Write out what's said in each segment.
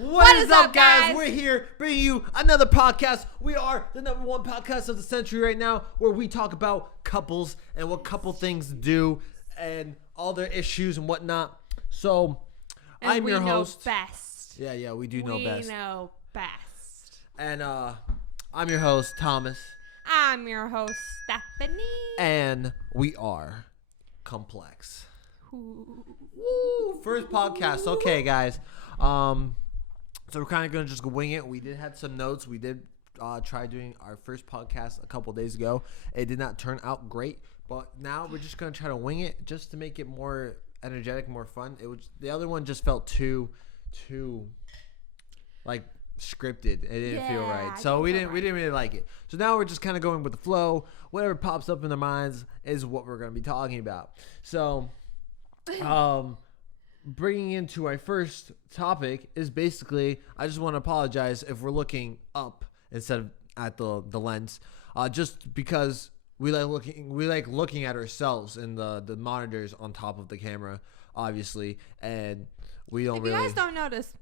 What is up, guys? We're here bringing you another podcast. We are the #1 podcast of the century right now, where we talk about couples and what couple things do and all their issues and whatnot. So, I'm your host. We know best. Yeah, we do know best. We know best. And I'm your host, Thomas. I'm your host, Stephanie. And we are Couplex. Ooh. Woo! First podcast. Okay, guys. So we're kind of going to just wing it. We did have some notes. We did try doing our first podcast a couple days ago. It did not turn out great, but now we're just going to try to wing it just to make it more energetic, more fun. The other one just felt too like scripted. It didn't feel right. So we didn't really like it. So now we're just kind of going with the flow. Whatever pops up in their minds is what we're going to be talking about. So bringing into our first topic is basically, I just want to apologize if we're looking up instead of at the lens, just because we like looking at ourselves in the monitors on top of the camera, obviously, and we don't really. If you guys don't notice,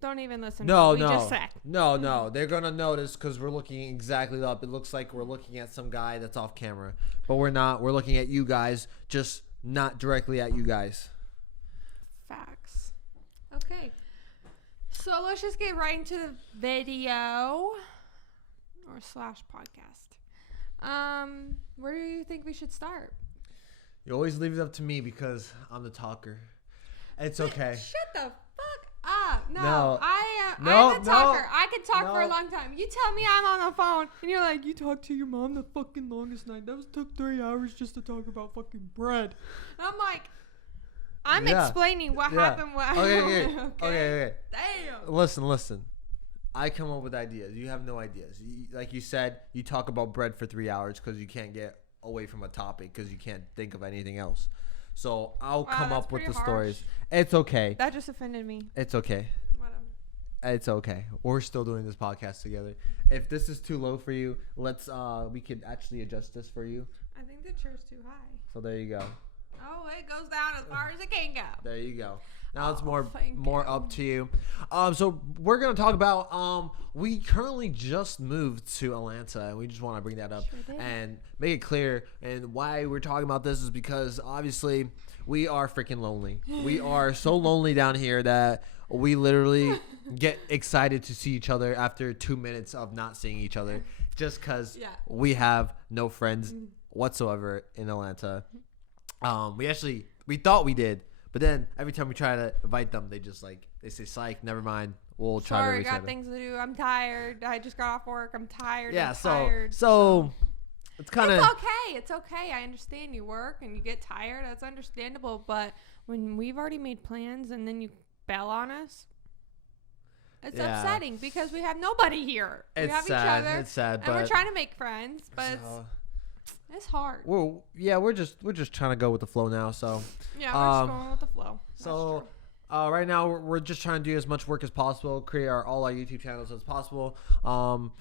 don't even listen. No, to what we just said. No, they're gonna notice because we're looking exactly up. It looks like we're looking at some guy that's off camera, but we're not. We're looking at you guys, just not directly at you guys. Facts. Okay. So let's just get right into the video or / podcast. Where do you think we should start? You always leave it up to me because I'm the talker. It's okay. Shut the fuck up. No. I'm the talker. I can talk for a long time. You tell me I'm on the phone and you're like, you talked to your mom the fucking longest night. Took 3 hours just to talk about fucking bread. And I'm like, I'm explaining what happened. Okay. Damn. Listen. I come up with ideas. You have no ideas. Like you said, you talk about bread for 3 hours because you can't get away from a topic because you can't think of anything else. So I'll come up with the stories. It's okay. That just offended me. It's okay. Whatever. It's okay. We're still doing this podcast together. If this is too low for you, we could actually adjust this for you. I think the chair's too high. So there you go. Oh, it goes down as far as it can go. There you go. Now it's more up to you. So we're gonna talk about we currently just moved to Atlanta, and we just want to bring that up and make it clear. And why we're talking about this is because obviously we are freaking lonely. We are so lonely down here that we literally get excited to see each other after 2 minutes of not seeing each other, just because we have no friends whatsoever in Atlanta. We thought we did, but then every time we try to invite them, they say, psych, never mind. We'll try to reset I got things to do. I'm tired. I just got off work. I'm tired. Yeah, I'm tired. So it's kind of. It's okay. I understand you work and you get tired. That's understandable. But when we've already made plans and then you bail on us, it's upsetting because we have nobody here. We have each other. It's sad, and we're trying to make friends, but it's hard. Well, yeah, we're just trying to go with the flow now. So yeah, we're just going with the flow. So right now we're just trying to do as much work as possible, create all our YouTube channels as possible. All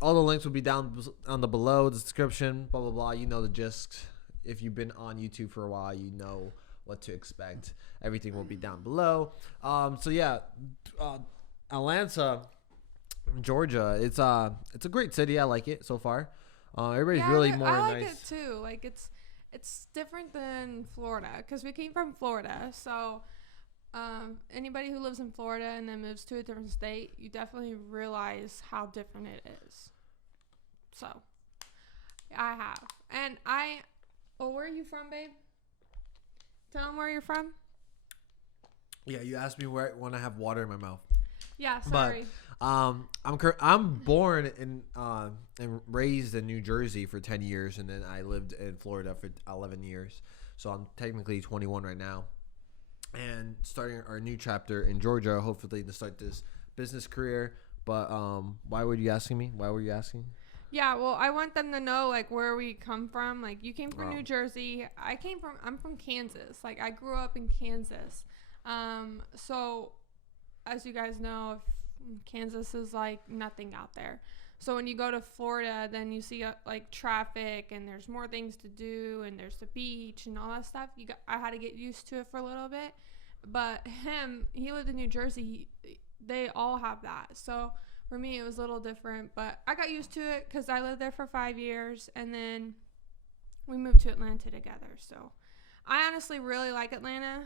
the links will be down on the below the description. Blah blah blah. You know the gist. If you've been on YouTube for a while, you know what to expect. Everything will be down below. So yeah, Atlanta, Georgia. It's a great city. I like it so far. Everybody's really more nice. I like it too. Like it's different than Florida because we came from Florida. So anybody who lives in Florida and then moves to a different state, you definitely realize how different it is. So I have, and where are you from, babe? Tell them where you're from. Yeah, you asked me where when I have water in my mouth. Yeah, sorry. But I'm born and raised in New Jersey for 10 years, and then I lived in Florida for 11 years. So I'm technically 21 right now, and starting our new chapter in Georgia, hopefully to start this business career. But why were you asking me? Why were you asking? Yeah, well, I want them to know like where we come from. Like you came from New Jersey. I'm from Kansas. Like I grew up in Kansas. So as you guys know, Kansas is like nothing out there. So when you go to Florida, then you see like traffic and there's more things to do and there's the beach and all that stuff. I had to get used to it for a little bit. But he lived in New Jersey. they all have that. So for me, it was a little different, but I got used to it because I lived there for 5 years, and then we moved to Atlanta together. So I honestly really like Atlanta.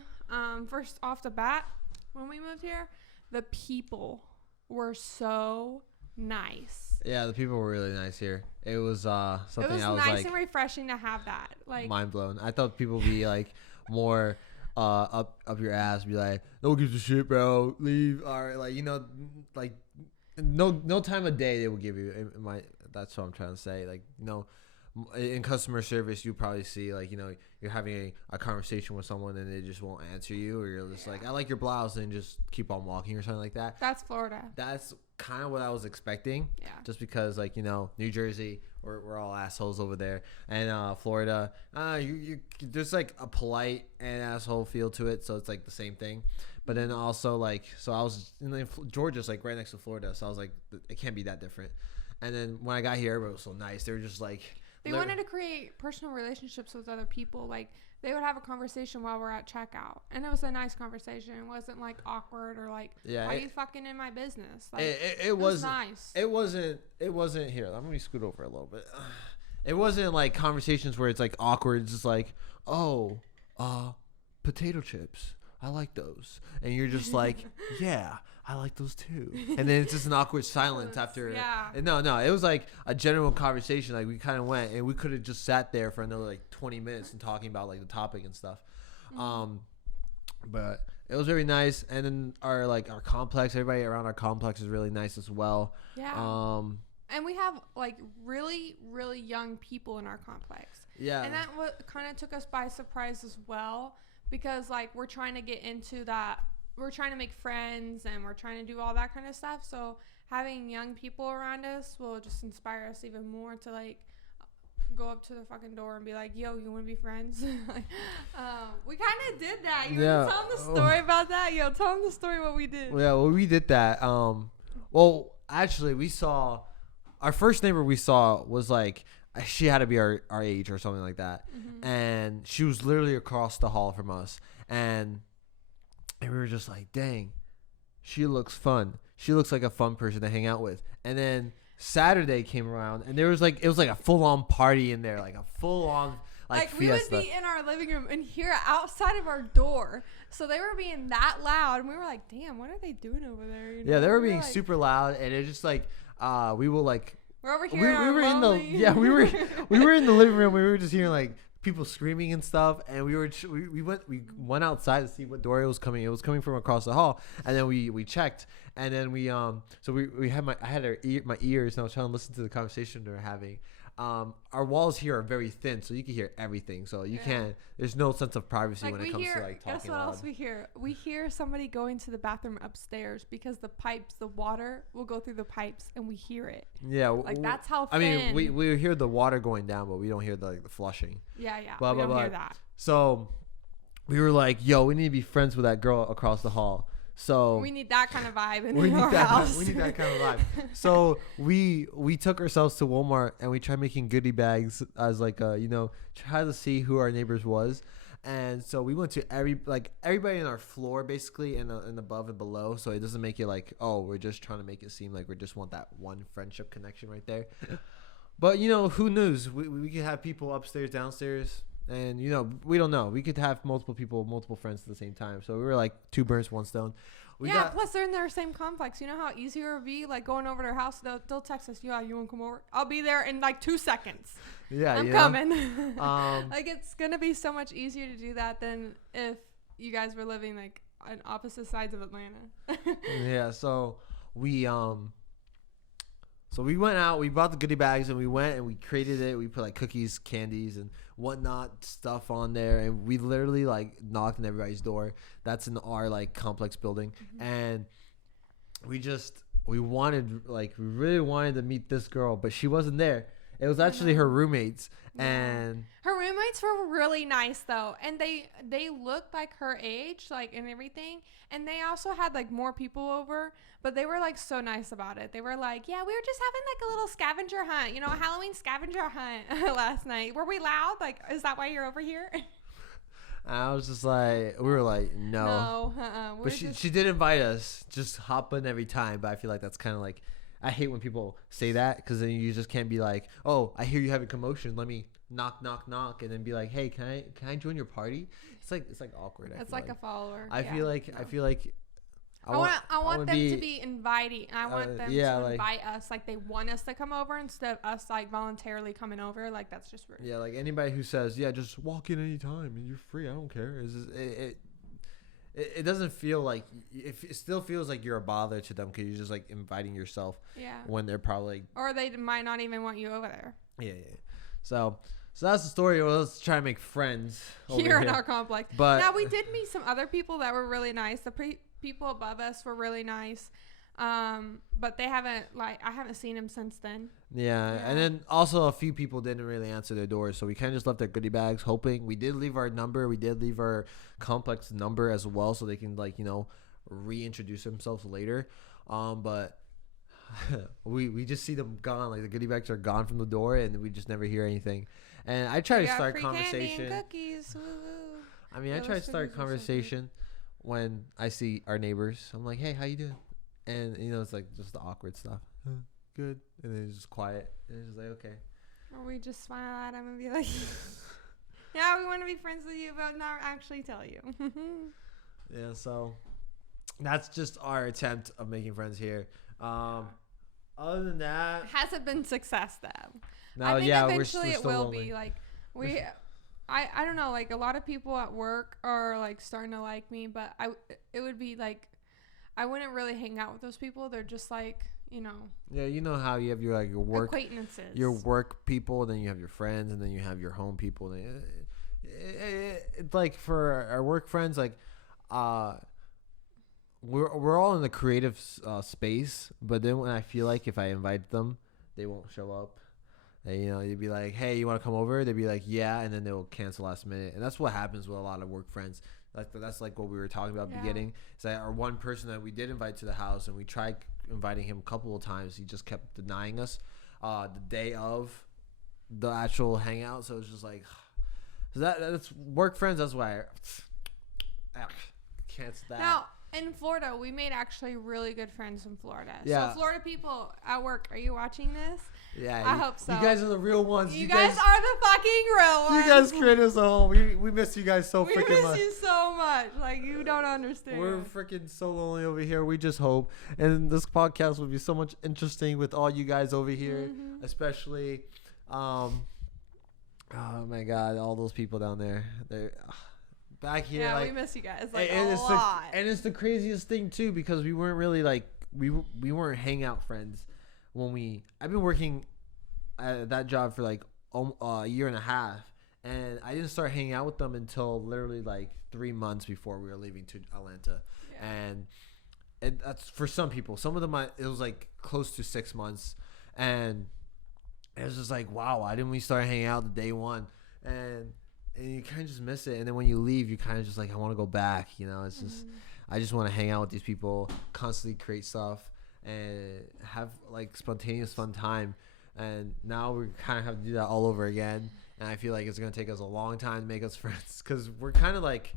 First off the bat, when we moved here, the people were so nice. Yeah, the people were really nice here. It was something it was I was nice like and refreshing to have that. Like mind blown. I thought people would be like more up your ass, be like, no one gives a shit, bro. Leave. All right, like like no time of day they will give you. That's what I'm trying to say. Like in customer service, you probably see like you're having a conversation with someone and they just won't answer you, or you're just like, I like your blouse, and just keep on walking or something like that. That's Florida. That's kind of what I was expecting. Yeah. Just because New Jersey, we're all assholes over there, and Florida, there's like a polite and asshole feel to it, so it's like the same thing. But then also so I was Georgia's like right next to Florida, so I was like, it can't be that different. And then when I got here, everybody was so nice. They were just like. They wanted to create personal relationships with other people. Like, they would have a conversation while we're at checkout. And it was a nice conversation. It wasn't, like, awkward or, like, why are you fucking in my business? Like, it was nice. It wasn't, here. Let me scoot over a little bit. It wasn't, like, conversations where it's, like, awkward. It's just like, potato chips. I like those. And you're just like, yeah, I like those too. And then it's just an awkward silence after. Yeah. No, it was like a general conversation. Like we kind of went, and we could have just sat there for another like 20 minutes and talking about like the topic and stuff. Mm-hmm. But it was very nice. And then our complex, everybody around our complex is really nice as well. Yeah. And we have like really, really young people in our complex. Yeah. And that kind of took us by surprise as well, because like we're trying to get into that. We're trying to make friends and we're trying to do all that kind of stuff. So having young people around us will just inspire us even more to like go up to the fucking door and be like, yo, you want to be friends? We kind of did that. You want to tell them the story about that? Yo, tell them the story what we did. Yeah, well, we did that. Well, actually, we saw our first neighbor we saw was like, she had to be our age or something like that. Mm-hmm. And she was literally across the hall from us. And we were just like, dang, she looks fun. She looks like a fun person to hang out with. And then Saturday came around, and it was like a full-on party in there, like a full-on like we would fiesta. be in our living room and hear outside of our door. So they were being that loud, and we were like, damn, what are they doing over there? Yeah, they were being like, super loud, and it just like we will like. We're over here. We were in the living room. We were just hearing like people screaming and stuff, and we went outside to see what door it was coming. It was coming from across the hall, and then we checked, and then I had my ears, and I was trying to listen to the conversation they were having. Our walls here are very thin, so you can hear everything. So you can't. There's no sense of privacy when it comes to like talking. Guess what else we hear? We hear somebody going to the bathroom upstairs because the water will go through the pipes, and we hear it. Yeah, like that's how thin. I mean, we hear the water going down, but we don't hear the flushing. Yeah. We don't hear that. So we were like, yo, we need to be friends with that girl across the hall. So we need that kind of vibe in our house. We need that kind of vibe. So we took ourselves to Walmart, and we tried making goodie bags as like try to see who our neighbors was. And so we went to everybody in our floor basically, and above and below, so it doesn't make it like, oh, we're just trying to make it seem like we just want that one friendship connection right there. But who knows? We could have people upstairs, downstairs. And we don't know. We could have multiple friends at the same time. So we were like two birds, one stone. Plus they're in their same complex. You know how easy it would be, like going over to their house. They'll text us, yeah, you want to come over? I'll be there in like 2 seconds. Yeah, I'm coming. Like it's gonna be so much easier to do that than if you guys were living like on opposite sides of Atlanta. Yeah. So we went out, we bought the goodie bags, and we went and we created it. We put like cookies, candies, and whatnot stuff on there, and we literally like knocked on everybody's door. That's in our like complex building. Mm-hmm. And we really wanted to meet this girl, but she wasn't there. It was actually her roommates. And her roommates were really nice though, and they looked like her age, like, and everything. And they also had like more people over, but they were like so nice about it. They were like, yeah, we were just having like a little scavenger hunt, a Halloween scavenger hunt last night. Were we loud? Like, is that why you're over here? I was just like, we were like, no. But she did invite us. Just hop in every time. But I feel like that's kind of like, I hate when people say that because then you just can't be like, oh, I hear you having commotion. Let me knock, and then be like, hey, can I join your party? It's like awkward. It's like a follower. I feel like I want them to be inviting. I want them to invite us. Like they want us to come over instead of us like voluntarily coming over. Like that's just rude. Yeah, like anybody who says, yeah, just walk in anytime and you're free. I don't care. It doesn't feel like it still feels like you're a bother to them because you're just like inviting yourself. Yeah. When they're probably or they might not even want you over there. Yeah. So that's the story. Well, let's try to make friends here in our complex. But now we did meet some other people that were really nice. The people above us were really nice. But they haven't I haven't seen them since then. Yeah, and then also a few people didn't really answer their doors, so we kind of just left their goodie bags, hoping. We did leave our number, we did leave our complex number as well, so they can reintroduce themselves later. But we just see them gone, like the goodie bags are gone from the door, and we just never hear anything. And I try to start conversation. Cookies, woo-woo. I mean, I try to start conversation when I see our neighbors. I'm like, hey, how you doing? And it's like just the awkward stuff. Good. And then it's just quiet. And it's just like, okay. Or we just smile at them and be like, yeah, we want to be friends with you, but not actually tell you. Yeah, so that's just our attempt of making friends here. Other than that, hasn't been success though. No, I think eventually it will be. Like I don't know, like a lot of people at work are like starting to like me, but it would be like I wouldn't really hang out with those people. They're just like, Yeah, you know how you have your work acquaintances, your work people, then you have your friends, and then you have your home people. It's like for our work friends, like we're all in the creative space, but then when I feel like if I invite them, they won't show up. And, you'd be like, hey, you want to come over? They'd be like, yeah, and then they will cancel last minute. And that's what happens with a lot of work friends. That's like what we were talking about at the beginning. It's like our one person that we did invite to the house, and we tried inviting him a couple of times. He just kept denying us the day of the actual hangout. So it's just like, so that's work friends. That's why I can't stand that. Now, in Florida, we made actually really good friends in Florida. Yeah. So Florida people at work, are you watching this? Yeah, I hope so. You guys are the real ones. You guys are the fucking real ones. You guys created us a home. We miss you guys so freaking much. We miss you so much. Like, you don't understand. We're freaking so lonely over here. We just hope. And this podcast would be so much interesting with all you guys over here. Mm-hmm. Especially, oh my God, all those people down there. They're back here. Yeah, we miss you guys a lot. And it's the craziest thing, too, because we weren't really, we weren't hangout friends. I've been working at that job for a year and a half, and I didn't start hanging out with them until literally 3 months before we were leaving to Atlanta. Yeah. And that's for some people. Some of them, it was close to 6 months, and it was just like, wow, why didn't we start hanging out the day one? And you kind of just miss it. And then when you leave, you kind of just I want to go back. It's just, I just want to hang out with these people, constantly create stuff, and have spontaneous fun time. And now we kind of have to do that all over again. And I feel like it's going to take us a long time to make us friends, because we're kind of like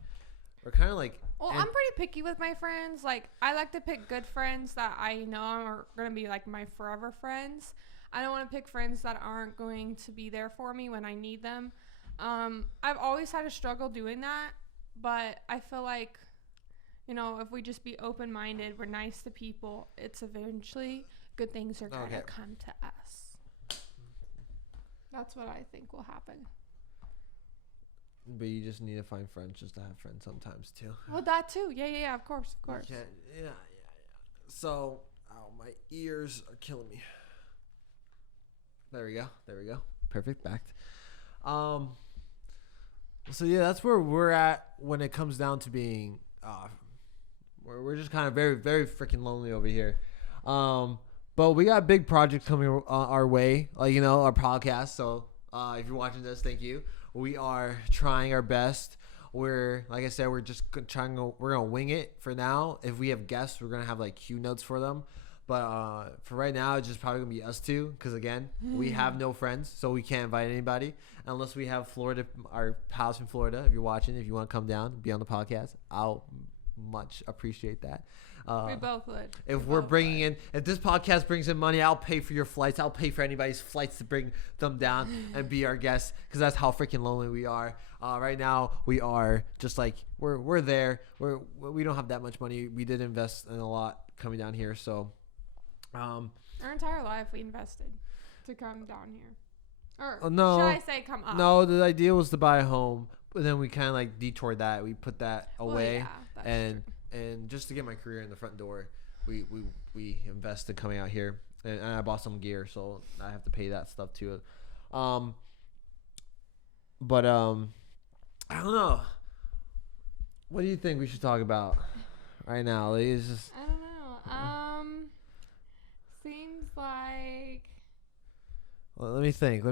well, I'm pretty picky with my friends. I like to pick good friends that I know are going to be my forever friends. I don't want to pick friends that aren't going to be there for me when I need them. I've always had a struggle doing that, but I feel like, if we just be open-minded, we're nice to people, it's eventually good things are going to come to us. That's what I think will happen. But you just need to find friends just to have friends sometimes, too. Well, that, too. Yeah, of course. Yeah. So, my ears are killing me. There we go. Perfect. Backed. So yeah, that's where we're at when it comes down to being we're just kind of very, very freaking lonely over here. But we got big projects coming our way, our podcast. So if you're watching this, thank you. We are trying our best. Like I said, we're just we're gonna wing it for now. If we have guests, we're gonna have Q notes for them. But for right now, it's just probably gonna be us two. Because again, we have no friends, so we can't invite anybody unless we have Florida, our pals from Florida. If you're watching, if you want to come down, be on the podcast, I'll much appreciate that. We both would. If we're bringing in, if this podcast brings in money, I'll pay for your flights. I'll pay for anybody's flights to bring them down and be our guests, because that's how freaking lonely we are. Right now, we are just like we're there. We don't have that much money. We did invest in a lot coming down here, so. Our entire life we invested to come down here. Or no, should I say come up? No, the idea was to buy a home, but then we kind of like detoured that. We put that away, and just to get my career in the front door, we invested coming out here, and I bought some gear, so I have to pay that stuff too. But I don't know. What do you think we should talk about right now? I don't know. Seems like. Well, let me think.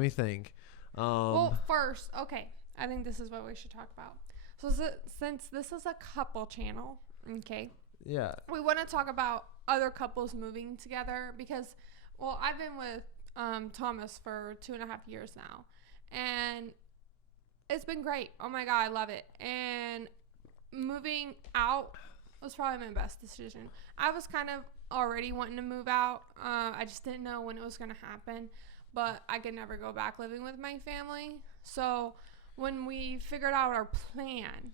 Well, first, okay. I think this is what we should talk about. So since this is a couple channel, okay. Yeah. We want to talk about other couples moving together because, well, I've been with Thomas for 2.5 years now, and it's been great. Oh my God, I love it. And moving out was probably my best decision. I was kind of already wanting to move out. I just didn't know when it was going to happen, but I could never go back living with my family. So when we figured out our plan,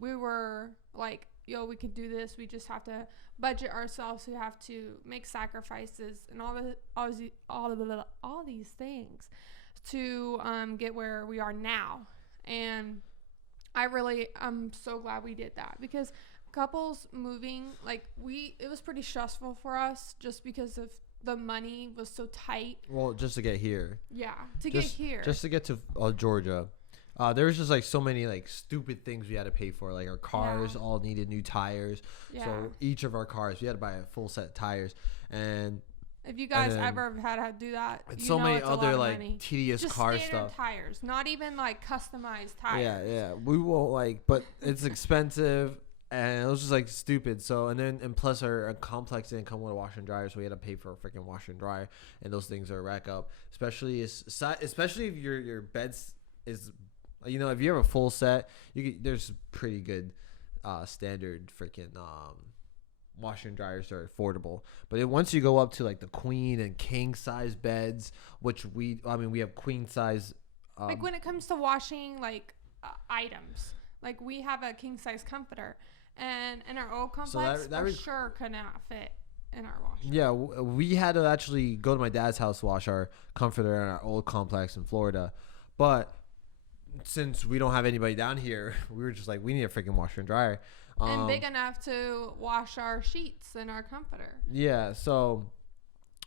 we were like, yo, we could do this. We just have to budget ourselves. We have to make sacrifices and all these things to get where we are now. And I'm so glad we did that, because couples moving, like it was pretty stressful for us just because of the money was so tight. Well, just to get here. Yeah, get here. Just to get to Georgia. There was just like so many like stupid things we had to pay for. Like our cars all needed new tires. Yeah. So each of our cars, we had to buy a full set of tires. And if you guys ever had to do that, so many other like tedious just car standard stuff. Tires, not even like customized tires. Yeah. We won't but it's expensive. And it was just like stupid. So and plus our complex didn't come with a washer and dryer, so we had to pay for a freaking washer and dryer, and those things are a rack up. Especially if your beds is, if you have a full set, there's pretty good standard freaking washer and dryers that are affordable. But once you go up to like the queen and king size beds, which we have queen size. Like when it comes to washing like items, like we have a king size comforter. And in our old complex, so that sure could not fit in our washer. Yeah, we had to actually go to my dad's house to wash our comforter in our old complex in Florida. But since we don't have anybody down here, we were just like, we need a freaking washer and dryer. And big enough to wash our sheets in our comforter. Yeah, so,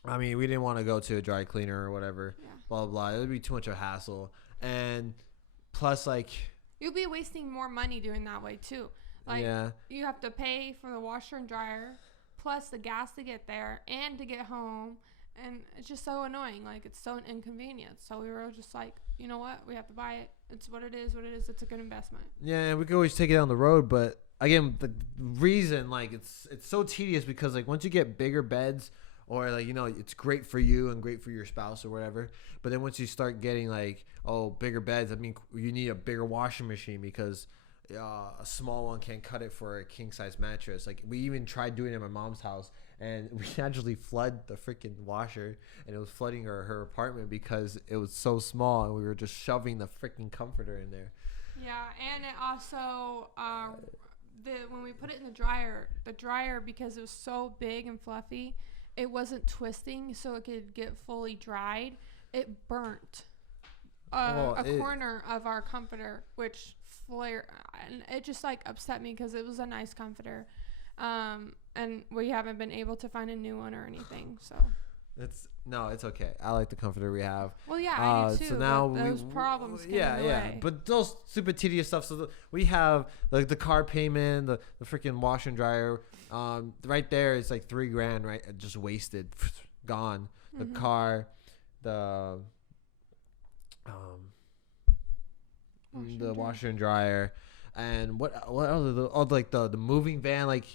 we didn't want to go to a dry cleaner or whatever. Yeah. Blah, blah, blah. It would be too much of a hassle. And plus, like... You'll be wasting more money doing that way, too. Like, you have to pay for the washer and dryer, plus the gas to get there and to get home. And it's just so annoying. Like, it's so inconvenient. So we were just like, you know what? We have to buy it. It's what it is. It's a good investment. Yeah, we could always take it down the road. But, again, the reason, like, it's so tedious because, like, once you get bigger beds or, like, it's great for you and great for your spouse or whatever. But then once you start getting, like, bigger beds, you need a bigger washing machine because... a small one can't cut it for a king size mattress. Like we even tried doing it at my mom's house, and we actually flooded the freaking washer, and it was flooding her apartment because it was so small, and we were just shoving the freaking comforter in there. Yeah, and it also when we put it in the dryer because it was so big and fluffy, it wasn't twisting, so it could get fully dried. It burnt a corner of our comforter, which flare, and it just like upset me because it was a nice comforter, and we haven't been able to find a new one or anything. So it's okay. I like the comforter we have. Well, yeah, I do too. So now those problems came in the way. But those super tedious stuff. So we have like the car payment, the freaking washer and dryer. Right there is like $3,000, right? Just wasted, gone. The car, the washer and dryer, and what other like the moving van. Like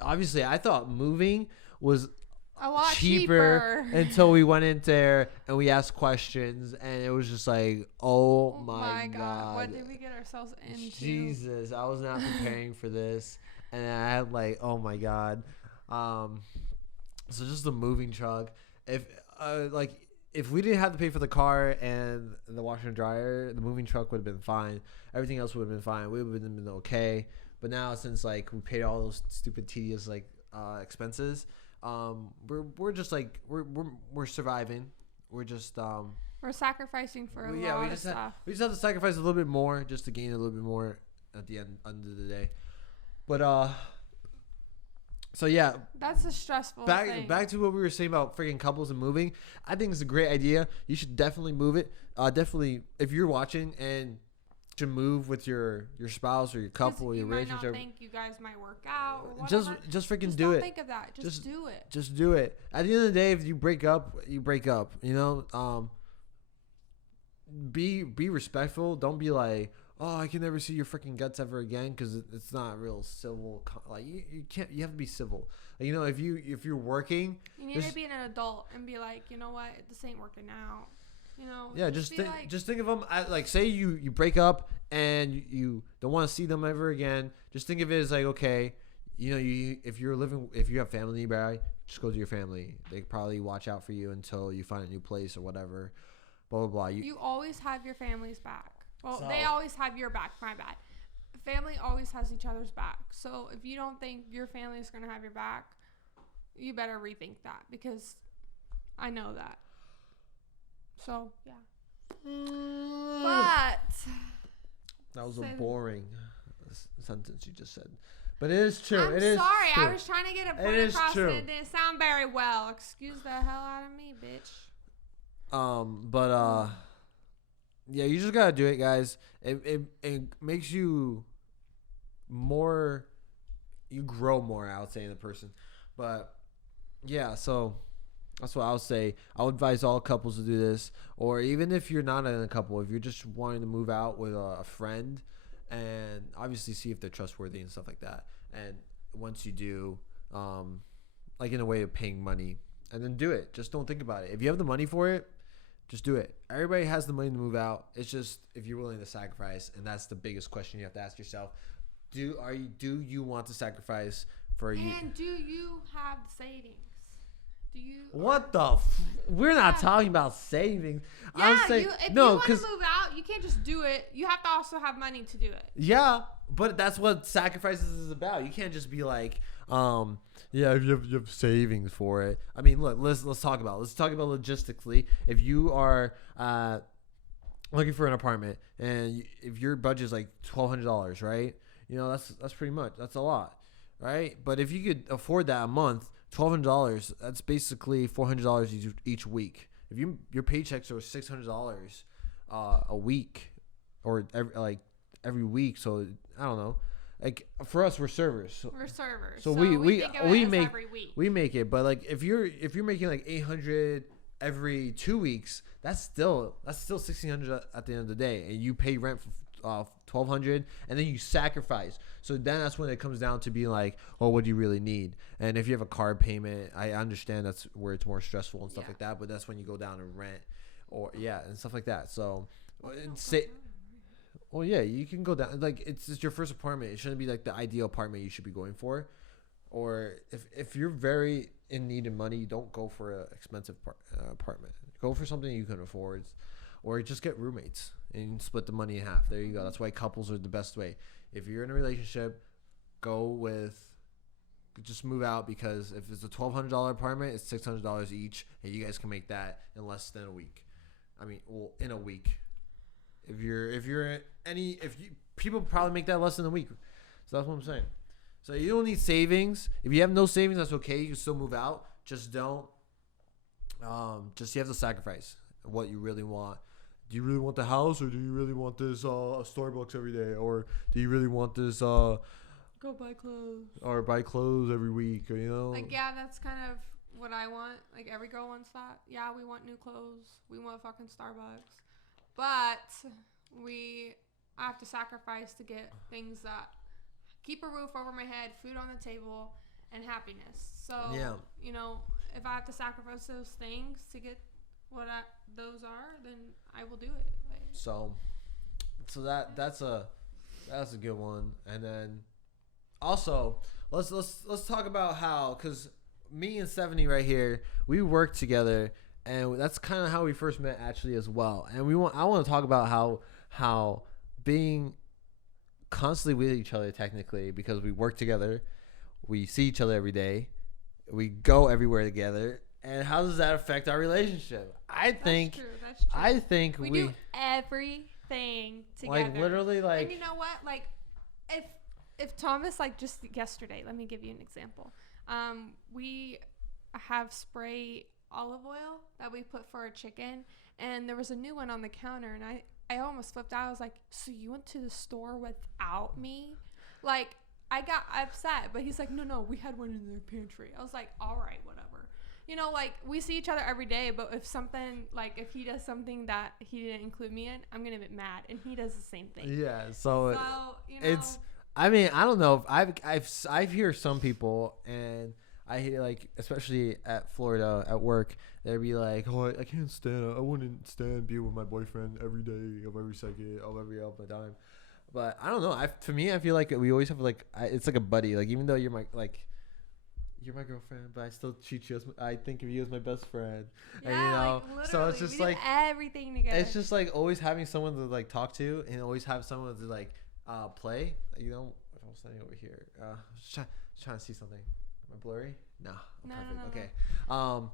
obviously I thought moving was a lot cheaper until we went in there and we asked questions, and it was just like, oh my god, what did we get ourselves into? Jesus, I was not preparing for this, and I had like, oh my god. So just the moving truck. If we didn't have to pay for the car and the washer and dryer, the moving truck would have been fine. Everything else would have been fine. We would have been okay. But now, since like we paid all those stupid tedious like expenses, we're just like we're surviving. We're just we're sacrificing for a lot of stuff. We just have to sacrifice a little bit more just to gain a little bit more at the end of the day. But so yeah, that's a stressful thing. Back to what we were saying about freaking couples and moving. I think it's a great idea. You should definitely move it. Definitely, if you're watching and to move with your spouse or your couple or your relationship. You might not think you guys might work out or whatever. Just freaking do it. Think of that. Just do it. Just do it. At the end of the day, if you break up, you break up. You know, be respectful. Don't be like, oh, I can never see your freaking guts ever again, because it's not real civil. Like you can't. You have to be civil. Like, you know, if you're working, you need to be an adult and be like, you know what, this ain't working out. You know. Yeah, just think of them. Like, say you break up and you don't want to see them ever again. Just think of it as like, okay, you know, if you have family nearby, just go to your family. They probably watch out for you until you find a new place or whatever. Blah blah blah. You always have your family's back. Well, they always have your back. My bad. Family always has each other's back. So if you don't think your family is going to have your back, you better rethink that, because I know that. So, yeah. But that was a boring sentence you just said. But it is true. I'm sorry. I was trying to get a point across and it didn't sound very well. Excuse the hell out of me, bitch. Yeah, you just gotta do it, guys. It makes you more, you grow more, I would say, in the person. But yeah, so that's what I would say. I would advise all couples to do this, or even if you're not in a couple, if you're just wanting to move out with a friend, and obviously see if they're trustworthy and stuff like that. And once you do, like in a way of paying money, and then do it. Just don't think about it. If you have the money for it, just do it. Everybody has the money to move out. It's just if you're willing to sacrifice, and that's the biggest question you have to ask yourself. Do you want to sacrifice for you? And do you have savings? Do you? What the? We're not talking about savings. Yeah, I'm saying, if you want to move out, you can't just do it. You have to also have money to do it. Yeah, but that's what sacrifices is about. You can't just be like, yeah, if you have savings for it. I mean, look, let's talk about logistically. If you are looking for an apartment, and if your budget is like $1,200, right? You know, that's pretty much, that's a lot, right? But if you could afford that a month, $1,200, that's basically $400 each week. If your paychecks are $600 a week, or every week, so I don't know. Like, for us, we're servers. So we make it. But like, if you're making like $800 every 2 weeks, that's still $1,600 at the end of the day, and you pay rent for $1,200, and then you sacrifice. So then that's when it comes down to being like, oh, what do you really need? And if you have a car payment, I understand that's where it's more stressful and stuff like that. But that's when you go down and rent, and stuff like that. So well, yeah, you can go down. Like, it's your first apartment. It shouldn't be like the ideal apartment you should be going for. Or if you're very in need of money, don't go for an expensive apartment. Go for something you can afford, or just get roommates and split the money in half. There you go. That's why couples are the best way. If you're in a relationship, just move out, because if it's a $1,200 apartment, it's $600 each, and you guys can make that in less than a week. I mean, well, in a week. People probably make that less than a week. So that's what I'm saying. So you don't need savings. If you have no savings, that's okay. You can still move out. Just don't. You have to sacrifice what you really want. Do you really want the house, or do you really want this Starbucks every day, or do you really want this go buy clothes, or buy clothes every week, or, you know? Like, yeah, that's kind of what I want. Like, every girl wants that. Yeah, we want new clothes. We want fucking Starbucks. But I have to sacrifice to get things that keep a roof over my head, food on the table, and happiness. So, you know, if I have to sacrifice those things to get those are, then I will do it. Like, so that's a good one. And then also let's talk about how, because me and 70 right here, we work together, and that's kind of how we first met actually as well. And I want to talk about how being constantly with each other, technically, because we work together, we see each other every day, we go everywhere together, and how does that affect our relationship? That's true. I think we do everything together. Like literally, like. And you know what? Like, if Thomas, like, just yesterday, let me give you an example. We have spray olive oil that we put for our chicken, and there was a new one on the counter, and I almost flipped out. I was like, so you went to the store without me? Like, I got upset, but he's like, no, we had one in the pantry. I was like, all right, whatever. You know, like, we see each other every day, but if he does something that he didn't include me in, I'm gonna get mad, and he does the same thing. Yeah, so you know, I mean, I don't know. I've hear some people, and I hear, like, especially at Florida at work, they'd be like, oh, I can't stand it. I wouldn't stand being with my boyfriend every day of every second of every hour of my time. But I don't know. To me, I feel like we always have, like, it's like a buddy. Like, even though you're my girlfriend, but I still treat you as I think of you as my best friend. Yeah, and, you know, like, so it's just we like did everything together. It's just like always having someone to, like, talk to, and always have someone to, like, play. You know, if I'm standing over here, just trying to see something. Am I blurry? No. Perfect. No. Okay.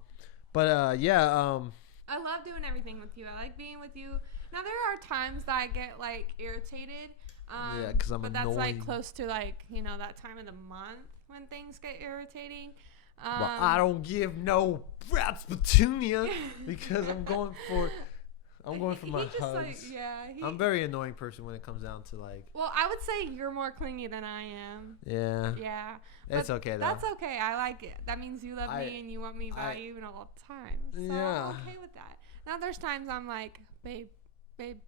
But yeah. I love doing everything with you. I like being with you. Now there are times that I get, like, irritated. Yeah, because I'm but annoying. That's, like, close to, like, you know, that time of the month when things get irritating. Well, I don't give no rats petunia because I'm going for my hugs. Like, yeah, I'm a very annoying person when it comes down to, like. Well, I would say you're more clingy than I am. Yeah. Yeah. It's okay though. That's okay. I like it. That means you love me and you want me by you all the time. So yeah. I'm okay with that. Now there's times I'm like, babe, and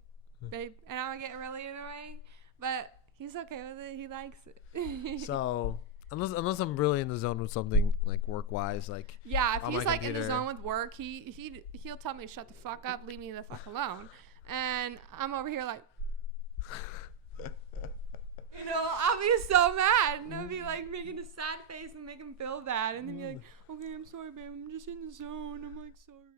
I'll get really annoying, but he's okay with it. He likes it. So. Unless I'm really in the zone with something, like, work wise, like, yeah, if he's like in the zone with work, he'll tell me to shut the fuck up, leave me the fuck alone, and I'm over here like, you know, I'll be so mad, and I'll be like making a sad face and make him feel bad, and then be like, okay, I'm sorry, babe, I'm just in the zone. I'm like, sorry.